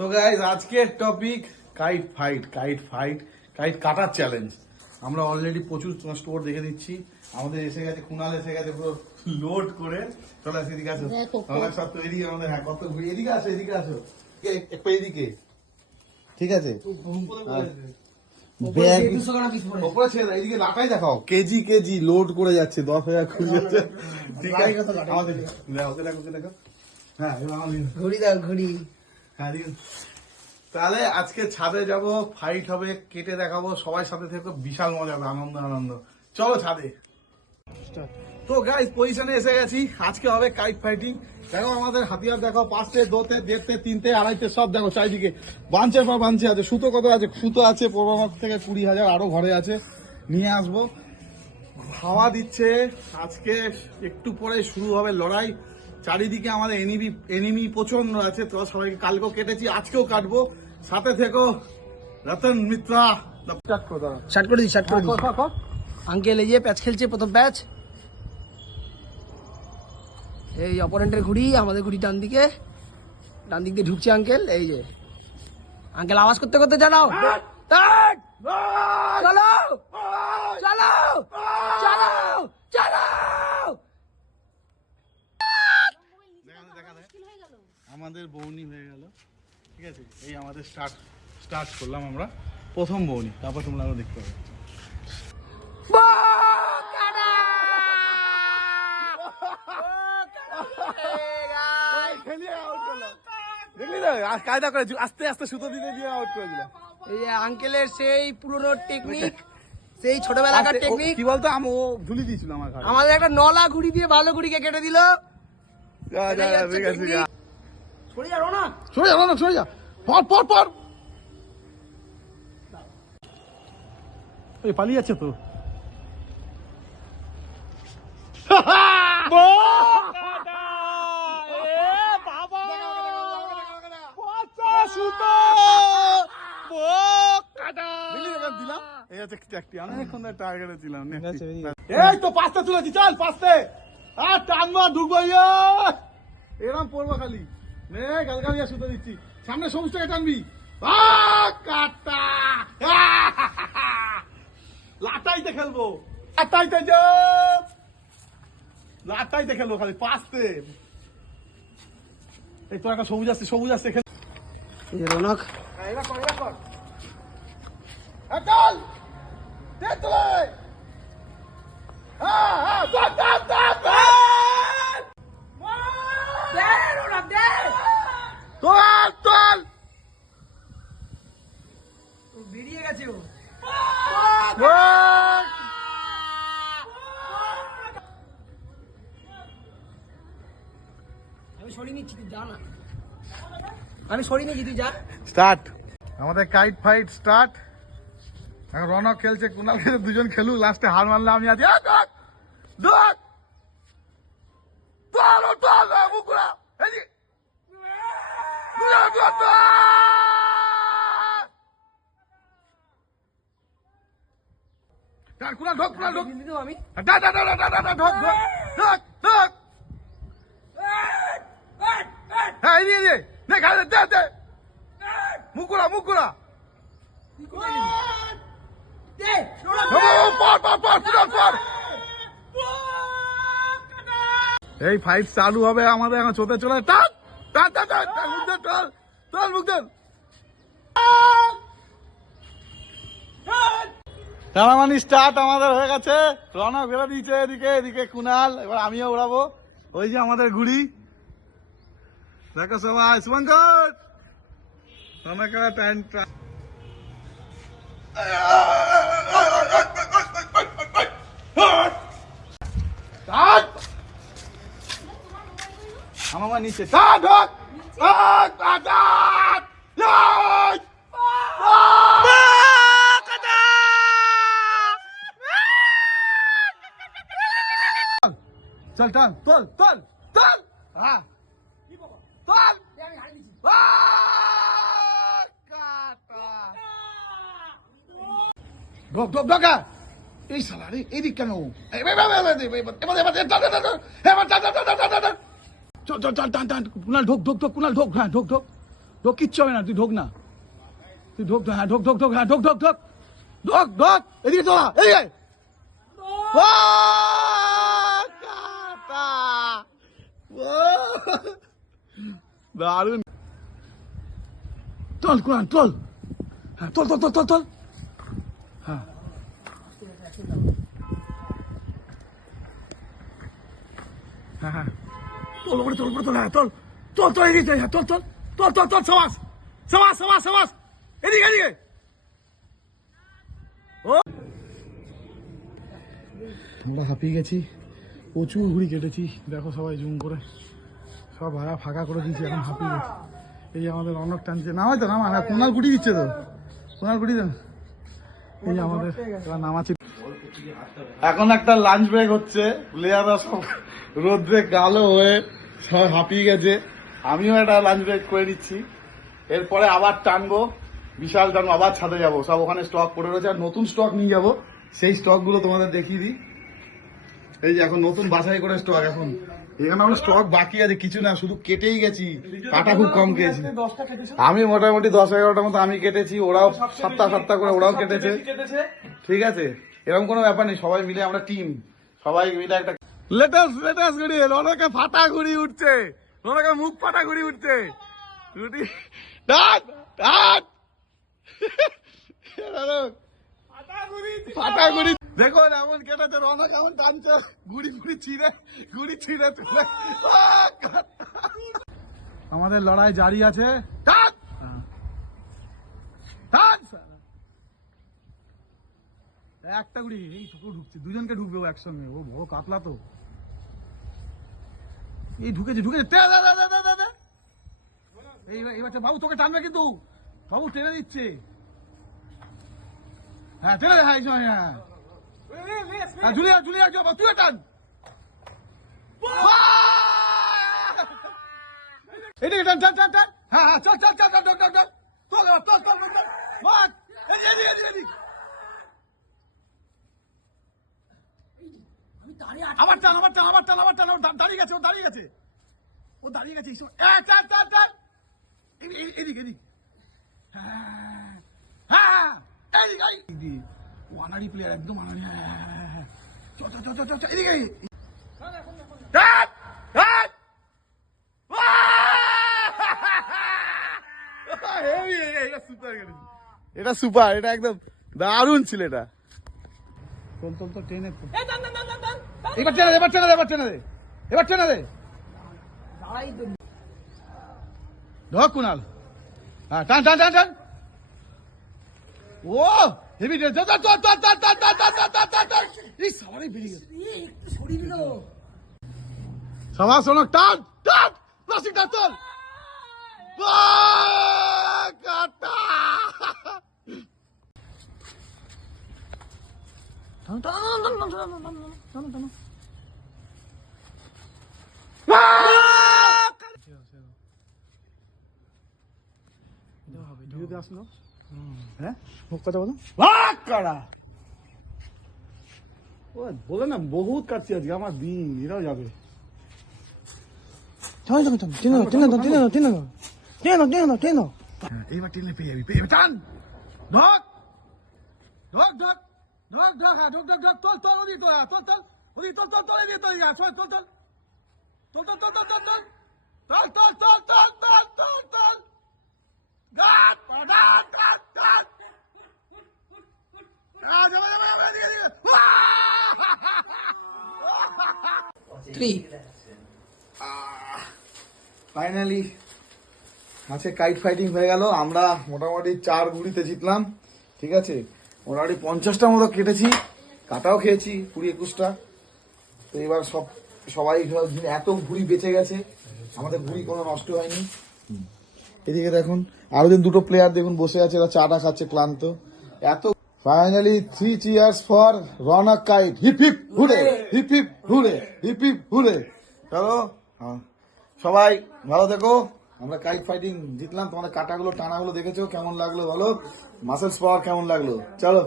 তো গাইজ আজকের topic kite fight kite কাটার challenge. আমরা অলরেডি প্রচুর স্টোর দেখে নিচ্ছি, আমাদের এসে গেছে, কুনাল এসে গেছে পুরো লোড করে। চলে আসে এদিকে আসো, আমরা সব তৈরি আমাদের। হ্যাঁ কত এদিকে আসো একটু এদিকে, ঠিক আছে? ওপরে ছেড়ে এদিকে লাটাই দেখাও, কেজি লোড করে যাচ্ছে, 10,000 খুলে যাচ্ছে। ঠিক আছে আমাদের দেখো। হ্যাঁ ঘুড়ি দাও ঘুড়ি। হ্যাঁ তাহলে আজকে ছাদে যাব, ফাইট হবে, কেটে দেখাবো, সবাই সাথে থেকে বিশাল মজা হবে, আনন্দ। চলো ছাদে। তো গাইস পজিশনে এসে গেছি, আজকে হবে কাইট ফাইটিং। দেখো আমাদের হাতিয়ার দেখো, 5টে 2টে 1.5টে 3টে 2.5টে সব দেখো চারিদিকে, বাঞ্চের পর বাঞ্চে আছে। সুতো কত আছে? সুতো আছে 15 থেকে 20,000, আরো ঘরে আছে, নিয়ে আসবো। হাওয়া দিচ্ছে, আজকে একটু পরে শুরু হবে লড়াই। চারিদিকে আমাদের এনিমি প্রচন্ড আছে, তো সবাইকে কালকেও কেটেছি, আজকেও কাটবো। সাথে থেকো রতন মিত্রা। শার্ট করে দিই আঙ্কেল এই যে প্যাচ খেলছে, প্রথম প্যাচ। এই অপোনেন্টের ঘুড়ি, আমাদের ঘুড়ি ডান দিক দিয়ে ঢুকছে আঙ্কেল। এই যে আঙ্কেল আওয়াজ করতে করতে জানাও, চলো। আমাদের বৌনি হয়ে গেল, ঠিক আছে? এই আমাদের স্টার্ট করলাম আমরা, প্রথম বৌনি, তারপর তোমরা আরো দেখতে পাবে। কায়দা করে আস্তে আস্তে সুতো দিতে দিয়ে আউট করে দিলাম। এই যে আঙ্কেলের সেই পুরনো টেকনিক, সেই ছোটবেলাকার টেকনিক। কি বলতো, ও ঝুলি দিয়েছিল আমার ঘাড়ে। আমাদের একটা নলা ঘুড়ি দিয়ে ভালো ঘুড়িকে কেটে দিল। সরে যা। পর। এই পালিয়ে যাচ্ছে তো। এই তো 5টা তুলেছি, চল 5টে। আর টানবো, ঢুকবো, এরকম পড়বো খালি। গালগালিয়া সুতো দিচ্ছি, সামনে সমস্যাকে টানবি। কাটা লাটাইতে খেলবো, লাটাইতে খেলবো খালি 5টে। এই তো একটা সবুজ আসছে খেল। রৌনক বেরিয়ে গেছে ও। আমি সরিয়ে নিচ্ছি, তুই যা না। স্টার্ট আমাদের কাইট ফাইট স্টার্ট। এখন রনক খেলছে, কুনাল খেলছে, দুজন খেলুক, লাস্টে হার মারলে আমি আছি। কুনাল ঢোক আমি হ্যাঁ এদিকে দে মুকুরা এই ফাইট চালু হবে আমাদের, এখন চলতে চলে। টানামানি স্টার্ট আমাদের হয়ে গেছে। রনক বেরো দিয়েছে এদিকে কুনাল, এবার আমিও উড়াবো। ওই যে আমাদের ঘুড়ি দেখো সবাই, শুভঙ্কর আমার নিচে চল তোল হ্যাঁ ঢোকা এই সালা রে, এদিক কেন? কুনাল ঢোক, হ্যাঁ ঢোক। ঢোক, কিচ্ছু হবে না, তুই ঢোক না, তুই ঢোক, হ্যাঁ ঢোক ঢোক ঢোক, হ্যাঁ ঢোক ঢোক ঢোক ঢোক ঢোক, এদিকে চলা, এদিকে। ও, কাটা। ও, দারুণ। চল কোরআন চল, হ্যাঁ চল চল চল চল চল, হ্যাঁ হ্যাঁ হ্যাঁ, চল ওপরে চল, ওপরে চল, হ্যাঁ চল চল চল, এদিকে হ্যাঁ চল চল চল চল চল, সমাস সমাস সমাস সমাস, এদিকে এদিকে। ও, আমরা হাঁপিয়ে গেছি, প্রচুর ঘুড়ি কেটেছি, দেখো সবাই জুম করে, সব ভাড়া ফাঁকা করে দিয়েছি, এখন হাঁপিয়ে গেছি। এই যে আমাদের রনক টানছে, নামাই তো নামা, হ্যাঁ কোনাল গুটি দিচ্ছে তো, কোনাল গুটি দেন। এই যে আমাদের এবার নামাচ্ছি। এখন একটা লাঞ্চ ব্রেক হচ্ছে, প্লেয়াররা সব রোদ্রে কালো হয়ে সব হাঁপিয়ে গেছে, আমিও একটা লাঞ্চ ব্রেক করে নিচ্ছি। এরপরে আবার টানবো, বিশাল টানবো, আবার ছাদে যাবো, সব ওখানে স্টক পড়ে রয়েছে, আর নতুন স্টক নিয়ে যাবো, সেই স্টক গুলো তোমাদের দেখিয়ে দিই। এই যে এখন নতুন বাছাই করে স্টক, এখন এখানে আমার স্টক বাকি আছে কিছু না, শুধু কেটেই গেছি, কাটা খুব কম খেয়েছি। আমি মোটামুটি 10-11টার মতো আমি কেটেছি, ওরাও 7টা করে ওরাও কেটেছে, ঠিক আছে, এরকম কোনো ব্যাপার নেই, সবাই মিলে আমরা টিম, সবাই মিলে একটা লেটেস্ট ঘুড়ি, রনকে ফাটা ঘুড়ি উঠছে, রনকে মুখ ফাটা ঘুড়ি উঠছে, ঘুড়ি ডাক ডাক, ফাটা ঘুড়ি দেখো এমন কেটেছে, রনক এমন টানছে, ঘুড়ি ছিঁড়ে তুলে। আমাদের লড়াই জারি আছে, টান টান, একটা গুড়ি এই ছোট ঢুকছে, দুজনকে ঢুকবে ও একসঙ্গে, ও বড় কাতলা তো, এই ঢুকেছে এইবার বাবু তোকে টানবে কিন্তু, বাবু টেনে দিচ্ছে, হ্যাঁ টেনে দে, হ্যাঁ এই সময়, হ্যাঁ ঝুলিয়া তুই টান, এদিকে টান টান টান টান, হ্যাঁ হ্যাঁ চল চল চল চল চল চল চল আবার টান, দাঁড়িয়ে গেছে, ও দাঁড়িয়ে গেছে, এদিকে হ্যাঁ হ্যাঁ, এদিকে ও আনাড়ি প্লেয়ার, একদম আনাড়ি, হ্যাঁ চল এদিকে, এটা সুপার, এটা একদম দারুণ ছিল, এটা চল চল তো ট্রেনে, এবার টেনে দে, ঢোক কুনাল, হ্যাঁ টান টান টান টান, ও হেভি ডে, সবারই বেরিয়ে গেছে, সবার শোনো, টান টান প্লাস্টিক টান, চল কাটা, আসলো, হ্যাঁ মুখ কথা বলো, বলে না বহুত কাটছি আজকে, আমার দিন, এরাও যাবে, এইবার টেনে পেয়ে যাবি, টান ঢক ঢক ঢক ঢক ঢক, হ্যাঁ ঢক ঢক ঢক, চল চল ওদিকে, চল চল ওদিকে, চল চল চল এদিকে, চল চল চল চল চল চল চল চল চল চল, গাট গাট গাট গাট, ফাইনালি আজকে কাইট ফাইটিং হয়ে গেল, আমরা মোটামুটি 4 ঘুড়িতে জিতলাম, ঠিক আছে, মোটামুটি 50টার মতো কেটেছি, কাটাও খেয়েছি 20-21টা, তো এবার সবাই এত ঘুড়ি বেঁচে গেছে, আমাদের ঘুড়ি কোনো নষ্ট হয়নি। এদিকে দেখুন আরো যে 2টো প্লেয়ার দেখুন বসে আছে, এরা চাটা খাচ্ছে ক্লান্ত, এত finally 3 cheers for Ronak kite, hip hip hooray, hip hip hooray, hip hip hooray. চলো সবাই ভালো থেকো, আমরা কাইট ফাইটিং জিতলাম, তোমাদের কাটাগুলো টানাগুলো দেখেছো, কেমন লাগলো বলো, মাসেলস পাওয়ার কেমন লাগলো, চলো।